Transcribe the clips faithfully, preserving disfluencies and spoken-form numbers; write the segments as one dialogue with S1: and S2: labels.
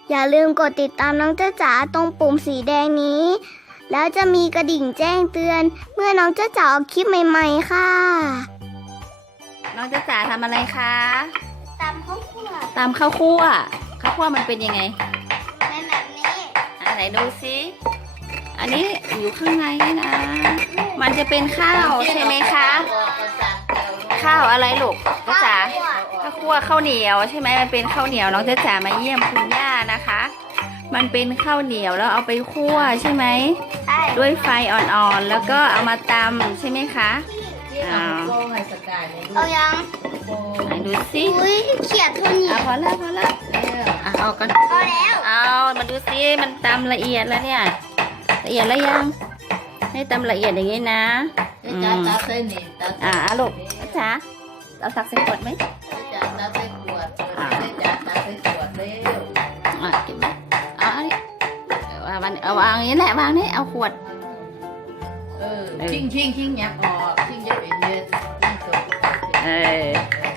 S1: อย่าลืมกดติดตามน้องจ๊ะจ๋าตรงปุ่มสีแดงนี้ แล้วจะมีกระดิ่งแจ้งเตือน เมื่อน้องจ๊ะจ๋าออกคลิปใหม่ๆค่ะ
S2: น้องจ๊ะจ๋าทำอะไรคะ
S1: ตำข้าวคั่ว
S2: ตำข้าวคั่วข้าวคั่วมันเป็นยังไง
S1: เป็นแบบนี้
S2: อันไหนดูซิอันนี้อยู่ข้างในนี่นะมันจะเป็นข้าวใช่ไหมคะข้าวอะไรลูกจ๊ะจ๋าข้าวคั่วข้าวเหนียวใช่ไหมมันเป็นข้าวเหนียวน้องจ๊ะจ๋ามาเยี่ยมคุณย่านะคะมันเป็นข้าวเหนียวแล้วเอาไปคั่วใช่ไหม
S1: ใช่
S2: ด้วยไฟอ่อนๆแล้วก็เอามาตำใช่ไหมคะ
S1: เอาเอายัง
S2: ไหนดูสิ
S1: อุ้ยเขียดทุน
S2: อ่ะพอแล้วพอแล้วอ่ะเอากัน
S1: พอแล้ว
S2: เอามาดูสิมันตำละเอียดแล้วเนี่ยละเอียดแล้วยังให้ตำละเอียดอย่างนี้นะอืมอ่ะลูกจ๋าเอาสักใส่ขวดไหม
S3: จ๋าตักใส่ขวดจ๋าตักใส่ขวดเร็ว
S2: อ่ะเก็บไหมเอาอันนี้เอาวางเอาวางอย่างนี้แหละวางนี่เอาขวด
S3: เออชิงชิงชิงยับออกชิงยับเป็นเยอะ
S2: เออ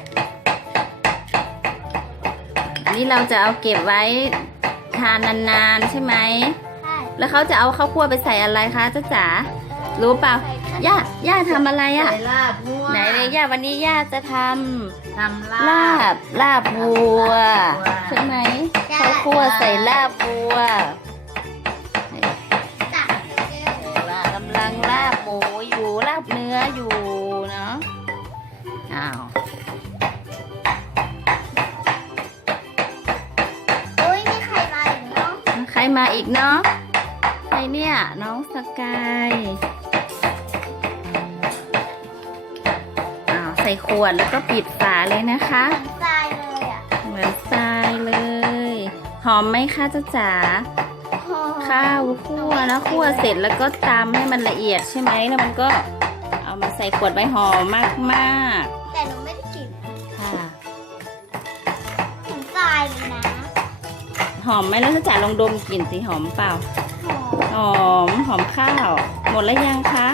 S2: อันนี้เราจะเอาเก็บไว้ทานนานๆใช่ไหม
S1: ใช่
S2: แล้วเขาจะเอาข้าวคั่วไปใส่อะไรคะจ๊ะจ๋ารู้เปล่าย่าย่าทำอะไรอ่ะ
S3: ลาบวัว
S2: ไหนเลยย่าวันนี้ย่าจะทำ
S3: ทำ
S2: ลาบลาบวัวใช่ไหมข้าวคั่วใส่ลาบวัวกำลังลาบหมูอยู่ลาบเนื้ออยู่เนาะอ้าว
S1: โอ้ยมีใครมาอีกเนาะ
S2: ใครมาอีกเนาะใครเนี่ยน้องสกายอ้าวใส่ขวดแล้วก็ปิดฝาเลยนะคะ
S1: ทรายเลยอ่ะ
S2: เหมือนทรายเลยหอมไหมคะจ๊ะจ๋าข้าวคั่วแล้วคั่วเสร็จแล้วก็ตำให้มันละเอียดใช่ไหมแล้วมันก็เอามาใส่ขวดไว้หอมมาก
S1: ๆแต่หนูไม่ได้กลิ่น
S2: ค่ะ
S1: ถึงทรายเลยนะ
S2: หอมไหมแล้วจ๊ะจ๋าลองดมกลิ่นสิหอมเปล่าหอมหอมข้าวหมดแล้วยังคะ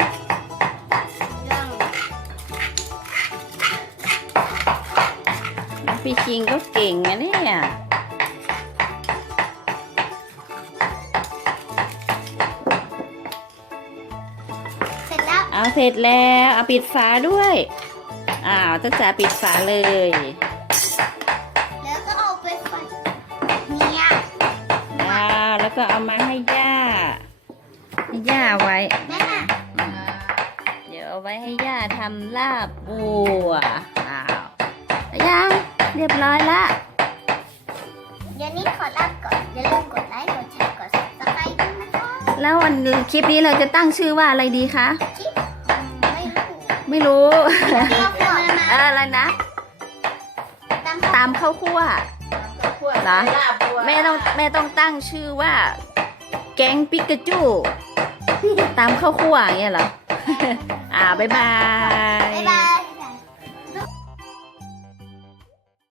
S2: ยังพี่คิงก็เก่งนะเนี่ยเอาเสร็จแล้วเอาปิดฝาด้วยอ้าวจ๊ะจ๋าปิดฝาเลย
S1: แล้วก็เอาไปใส่เนี่ย
S2: อ้าวแล้วก็เอามาให้ย่าให้ย่าไว้
S1: แม่
S2: เดี๋ยวเอาไว้ให้ย่าทำลาบวัวอ้าวยังเรียบร้อยละ
S1: เดี๋ยวนี้ขอลาบก่อนอย่าลืมกดไลค์กดแชร์กดซับสไครต์ด้วยนะคะ
S2: แล้ววันคลิปนี้เราจะตั้งชื่อว่าอะไรดีคะไม่รู้อะไรนะตามข้าวคั่วเหรอแม่ต้องแม่ต้องตั้งชื่อว่าแก๊งปิกาจูตามข้าวคั่วอย่างเงี้ยเหรออ่าบ๊ายบาย